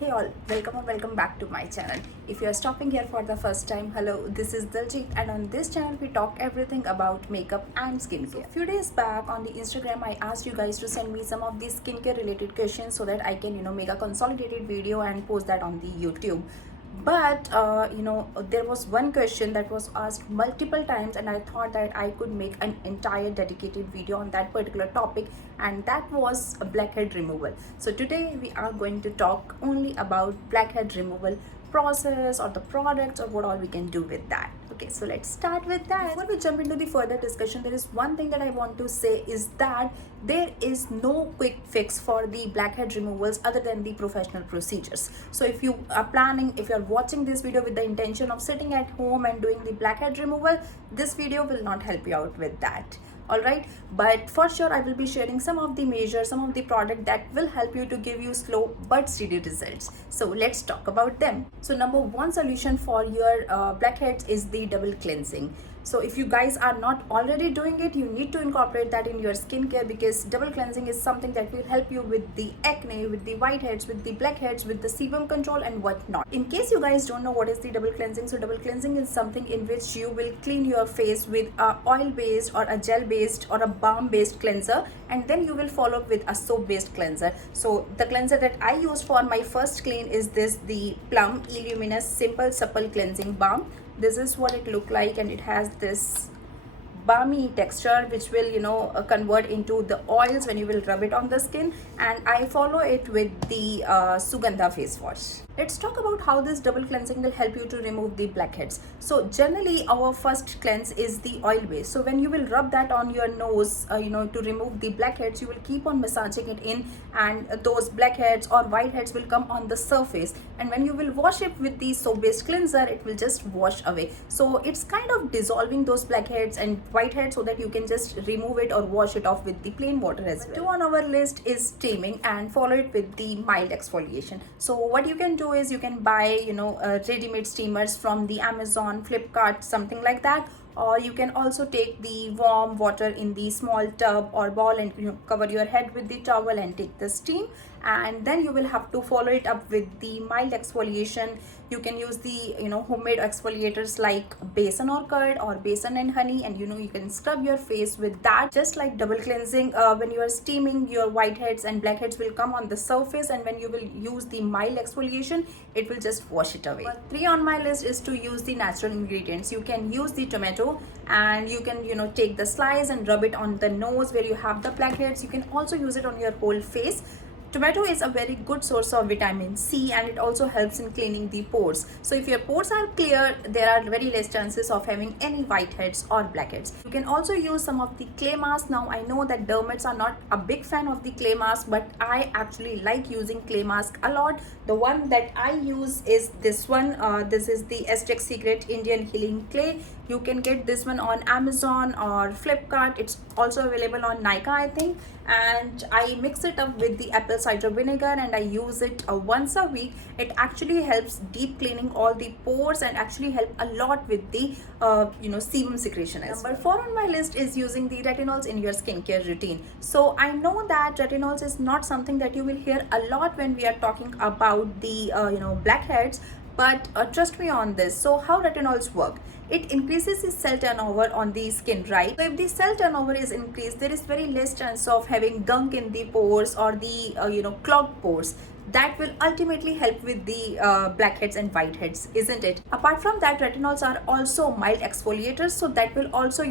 Hey all, welcome or welcome back to my channel. If you are stopping here for the first time, hello, this is Daljeet, and on this channel we talk everything about makeup and skincare. So, few days back on the Instagram I asked you guys to send me some of the skincare related questions so that I can make a consolidated video and post that on the YouTube. But there was one question that was asked multiple times, and I thought that I could make an entire dedicated video on that particular topic, and that was a blackhead removal. So today we are going to talk only about blackhead removal process or the products or what all we can do with that. Okay, so let's start with that. Before we jump into the further discussion, there is one thing that I want to say is that there is no quick fix for the blackhead removals other than the professional procedures. So if you are planning, if you are watching this video with the intention of sitting at home and doing the blackhead removal, this video will not help you out with that. All right, but for sure I will be sharing some of the measures, some of the product that will help you to give you slow but steady results. So let's talk about them. So number one solution for your blackheads is the double cleansing. So if you guys are not already doing it, you need to incorporate that in your skincare, because double cleansing is something that will help you with the acne, with the whiteheads, with the blackheads, with the sebum control and whatnot. In case you guys don't know what is the double cleansing, so double cleansing is something in which you will clean your face with a oil based or a gel based or a balm based cleanser, and then you will follow up with a soap based cleanser. So the cleanser that I used for my first clean is the Plum Illuminous Simple Supple Cleansing Balm. This is what it looked like, and it has this balmy texture which will convert into the oils when you will rub it on the skin, and I follow it with the Sugandha face wash. Let's talk about how this double cleansing will help you to remove the blackheads. So generally our first cleanse is the oil base. So when you will rub that on your nose to remove the blackheads, you will keep on massaging it in, and those blackheads or whiteheads will come on the surface, and when you will wash it with the soap based cleanser, it will just wash away. So it's kind of dissolving those blackheads and whiteheads so that you can just remove it or wash it off with the plain water as well. Two on our list is steaming, and follow it with the mild exfoliation. So what you can do is you can buy ready-made steamers from the Amazon, Flipkart, something like that, or you can also take the warm water in the small tub or bowl and cover your head with the towel and take the steam, and then you will have to follow it up with the mild exfoliation. You can use the homemade exfoliators like besan or curd or besan and honey, and you can scrub your face with that. Just like double cleansing, when you are steaming, your whiteheads and blackheads will come on the surface, and when you will use the mild exfoliation, it will just wash it away. But three on my list is to use the natural ingredients. You can use the tomato, and you can take the slice and rub it on the nose where you have the blackheads. You can also use it on your whole face. Tomato is a very good source of vitamin C, and it also helps in cleaning the pores. So if your pores are clear, there are very less chances of having any whiteheads or blackheads. You can also use some of the clay mask. Now I know that dermats are not a big fan of the clay mask, but I actually like using clay mask a lot. The one that I use is this one. This is the Aztec Secret Indian Healing Clay. You can get this one on Amazon or Flipkart. It's also available on Nykaa, I think. And I mix it up with the apple cider vinegar, and I use it once a week. It actually helps deep cleaning all the pores and actually help a lot with the sebum secretion as well. Number 4 on my list is using the retinols in your skincare routine. So I know that retinols is not something that you will hear a lot when we are talking about the blackheads, but trust me on this. So how retinols work? It increases the cell turnover on the skin, right? So if the cell turnover is increased, there is very less chance of having gunk in the pores or the clogged pores. That will ultimately help with the blackheads and whiteheads, isn't it? Apart from that, retinols are also mild exfoliators, so that will also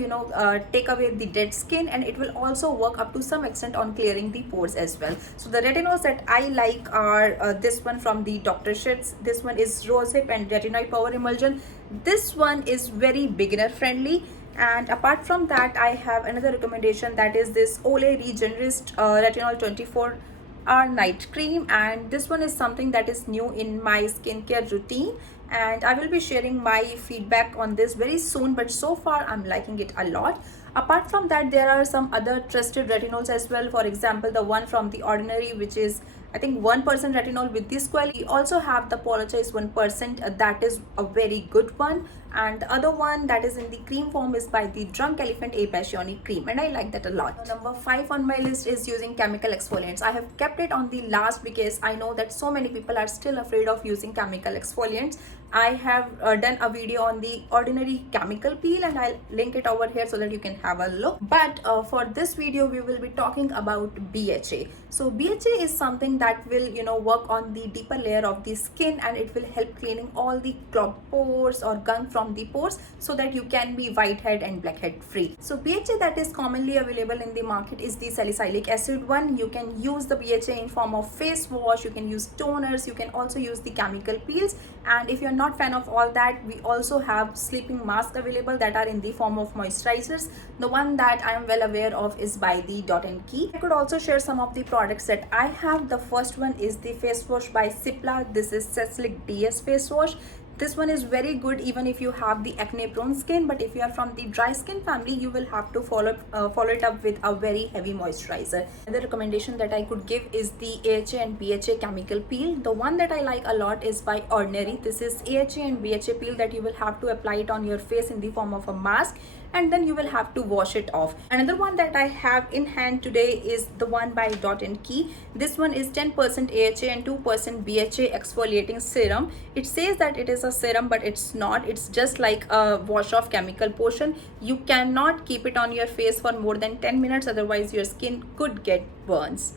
take away the dead skin, and it will also work up to some extent on clearing the pores as well. So the retinols that I like are this one from the Dr. Shits. This one is Rosehip and Retinoid Power Emulsion. This one is very beginner friendly. And apart from that, I have another recommendation, that is this Olay Regenerist Retinol 24-hour night cream, and this one is something that is new in my skincare routine, and I will be sharing my feedback on this very soon, but so far I'm liking it a lot. Apart from that, there are some other trusted retinols as well. For example, the one from The Ordinary, which is I think 1% retinol with this coil. We also have the Polachoice 1%, that is a very good one. and the other one that is in the cream form is by the Drunk Elephant A Passioni cream, and I like that a lot. Number 5 on my list is using chemical exfoliants. I have kept it on the last because I know that so many people are still afraid of using chemical exfoliants. I have done a video on the ordinary chemical peel, and I'll link it over here so that you can have a look. But for this video we will be talking about BHA. So BHA is something that will work on the deeper layer of the skin, and it will help cleaning all the clogged pores or gunk from the pores so that you can be whitehead and blackhead free. So BHA that is commonly available in the market is the salicylic acid one. You can use the BHA in form of face wash, you can use toners, you can also use the chemical peels, and if you're not fan of all that, we also have sleeping masks available that are in the form of moisturizers. The one that I am well aware of is by the Dot and Key. I could also share some of the products that I have. The first one is the face wash by Cipla. This is Salicylic DS face wash. This one is very good even if you have the acne prone skin, but if you are from the dry skin family, you will have to follow it up with a very heavy moisturizer. Another recommendation that I could give is the AHA and BHA chemical peel. The one that I like a lot is by Ordinary. This is AHA and BHA peel that you will have to apply it on your face in the form of a mask, and then you will have to wash it off. Another one that I have in hand today is the one by Dot and Key. This one is 10% AHA and 2% BHA exfoliating serum. It says that it is a serum, but it's not. It's just like a wash off chemical portion. You cannot keep it on your face for more than 10 minutes, otherwise your skin could get burns.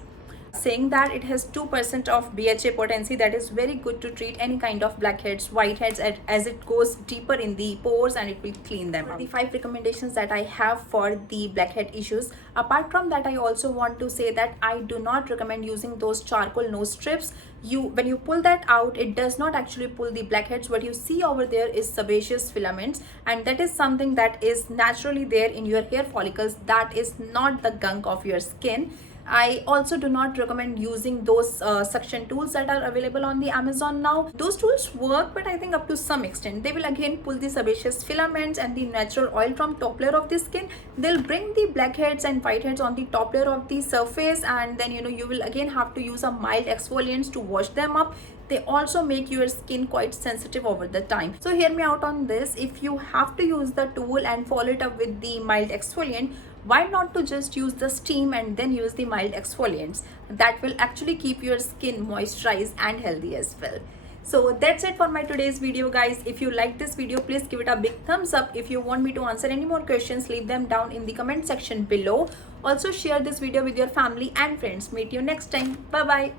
Saying that it has 2% of BHA potency, that is very good to treat any kind of blackheads, whiteheads, as it goes deeper in the pores and it will clean them. The 5 recommendations that I have for the blackhead issues. Apart from that, I also want to say that I do not recommend using those charcoal nose strips. When you pull that out, it does not actually pull the blackheads. What you see over there is sebaceous filaments, and that is something that is naturally there in your hair follicles. That is not the gunk of your skin. I also do not recommend using those suction tools that are available on the Amazon now. Those tools work, but I think up to some extent. They will again pull the sebaceous filaments and the natural oil from top layer of the skin. They'll bring the blackheads and whiteheads on the top layer of the surface, and then you will again have to use a mild exfoliants to wash them up. They also make your skin quite sensitive over the time. So hear me out on this. If you have to use the tool and follow it up with the mild exfoliant, why not to just use the steam and then use the mild exfoliants? That will actually keep your skin moisturized and healthy as well. So that's it for my today's video, guys. If you like this video, please give it a big thumbs up. If you want me to answer any more questions, leave them down in the comment section below. Also share this video with your family and friends. Meet you next time. Bye bye.